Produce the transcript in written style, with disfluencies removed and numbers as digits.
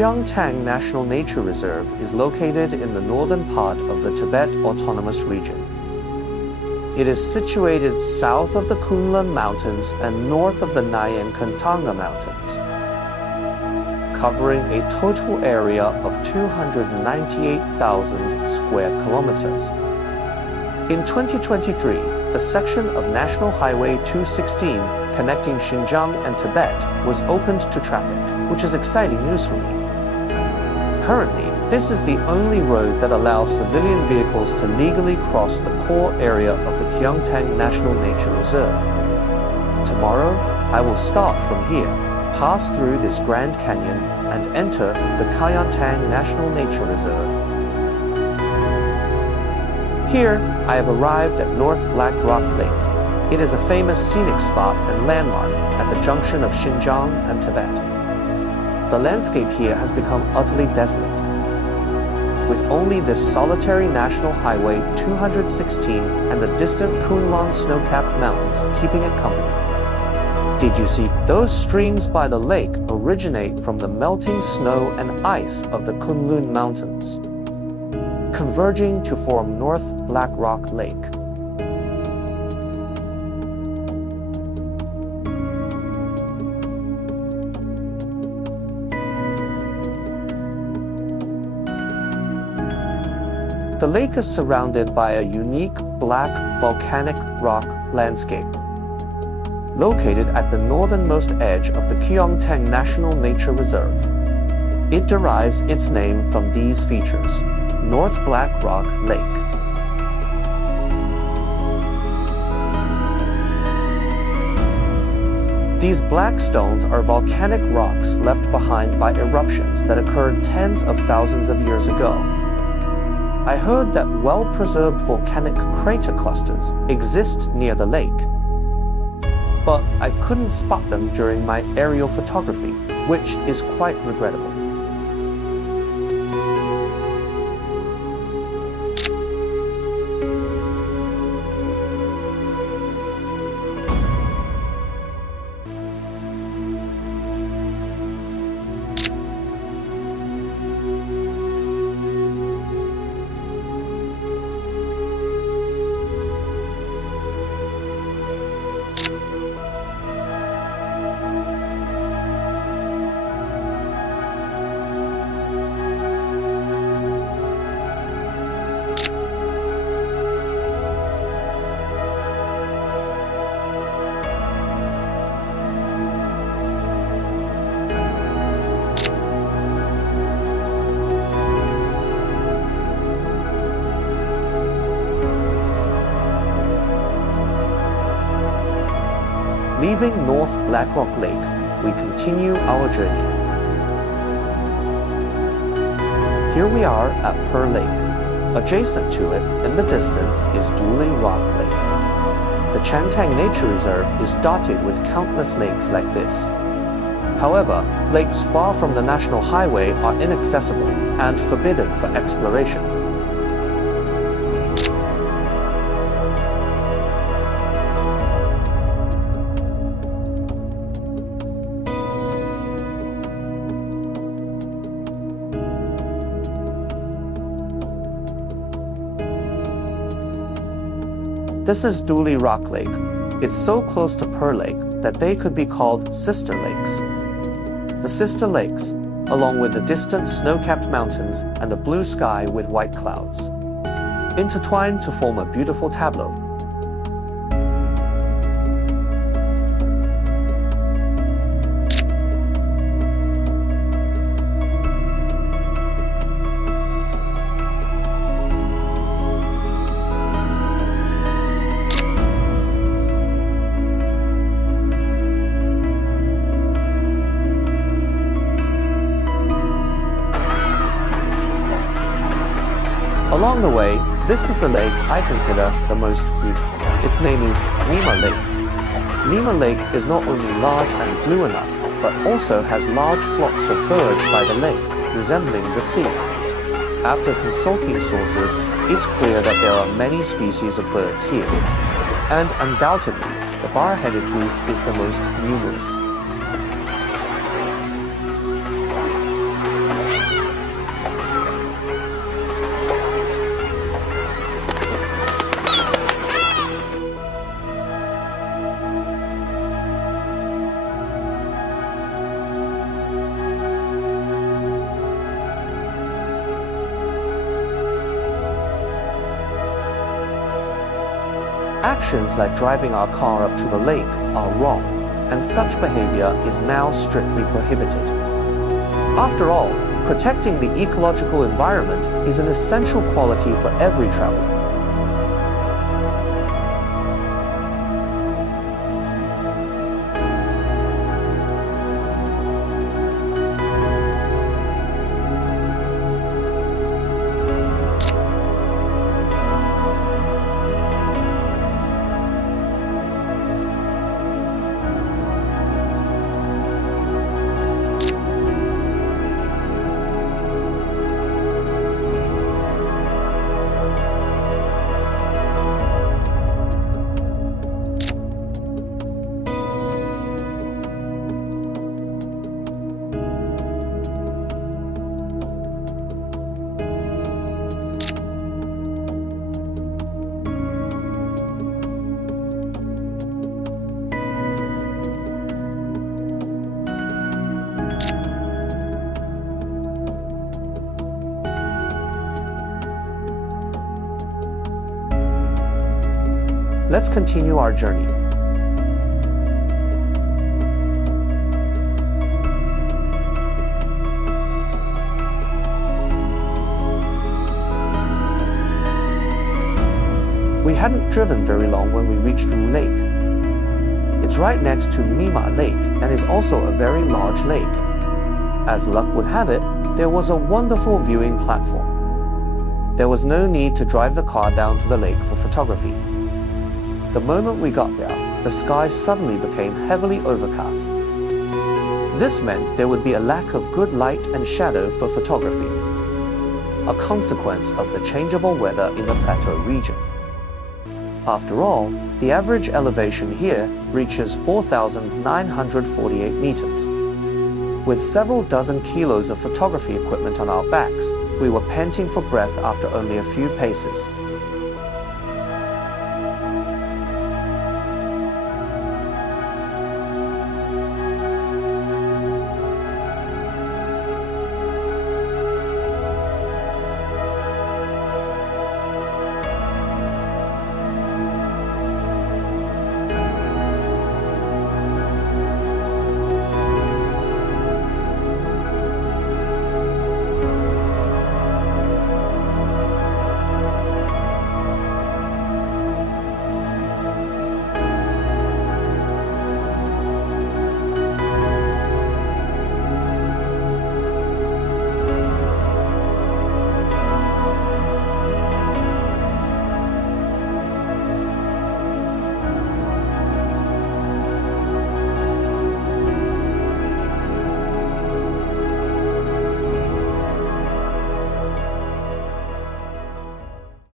Qiangtang National Nature Reserve is located in the northern part of the Tibet Autonomous Region. It is situated south of the Kunlun Mountains and north of the Qiangtang Mountains, covering a total area of 298,000 square kilometers. In 2023, the section of National Highway 216 connecting Xinjiang and Tibet was opened to traffic, which is exciting news for me. Currently, this is the only road that allows civilian vehicles to legally cross the core area of the Qiangtang National Nature Reserve. Tomorrow, I will start from here, pass through this Grand Canyon, and enter the Qiangtang National Nature Reserve. Here, I have arrived at North Black Rock Lake. It is a famous scenic spot and landmark at the junction of Xinjiang and Tibet. The landscape here has become utterly desolate, with only this solitary National Highway 216 and the distant Kunlun snow-capped mountains keeping it company. Did you see? Those streams by the lake originate from the melting snow and ice of the Kunlun Mountains, converging to form North Black Rock Lake. The lake is surrounded by a unique black volcanic rock landscape, located at the northernmost edge of the Qiangtang National Nature Reserve. It derives its name from these features: North Black Rock Lake. These black stones are volcanic rocks left behind by eruptions that occurred tens of thousands of years ago. I heard that well-preserved volcanic crater clusters exist near the lake, but I couldn't spot them during my aerial photography, which is quite regrettable. Leaving North Black Rock Lake, we continue our journey. Here we are at Pearl Lake. Adjacent to it, in the distance, is Duli Rock Lake. The Qiangtang Nature Reserve is dotted with countless lakes like this. However, lakes far from the national highway are inaccessible and forbidden for exploration. This is Duli Rock Lake. It's so close to Pearl Lake that they could be called sister lakes. The sister lakes, along with the distant snow-capped mountains and the blue sky with white clouds, intertwine to form a beautiful tableau. Along the way, this is the lake I consider the most beautiful. Its name is Nima Lake. Nima Lake is not only large and blue enough, but also has large flocks of birds by the lake, resembling the sea. After consulting sources, it's clear that there are many species of birds here, and undoubtedly, the bar-headed goose is the most numerous. Actions like driving our car up to the lake are wrong, and such behavior is now strictly prohibited. After all, protecting the ecological environment is an essential quality for every traveler. Let's continue our journey. We hadn't driven very long when we reached Ru Lake. It's right next to Mima Lake and is also a very large lake. As luck would have it, there was a wonderful viewing platform. There was no need to drive the car down to the lake for photography. The moment we got there, the sky suddenly became heavily overcast. This meant there would be a lack of good light and shadow for photography, a consequence of the changeable weather in the plateau region. After all, the average elevation here reaches 4,948 meters. With several dozen kilos of photography equipment on our backs, we were panting for breath after only a few paces.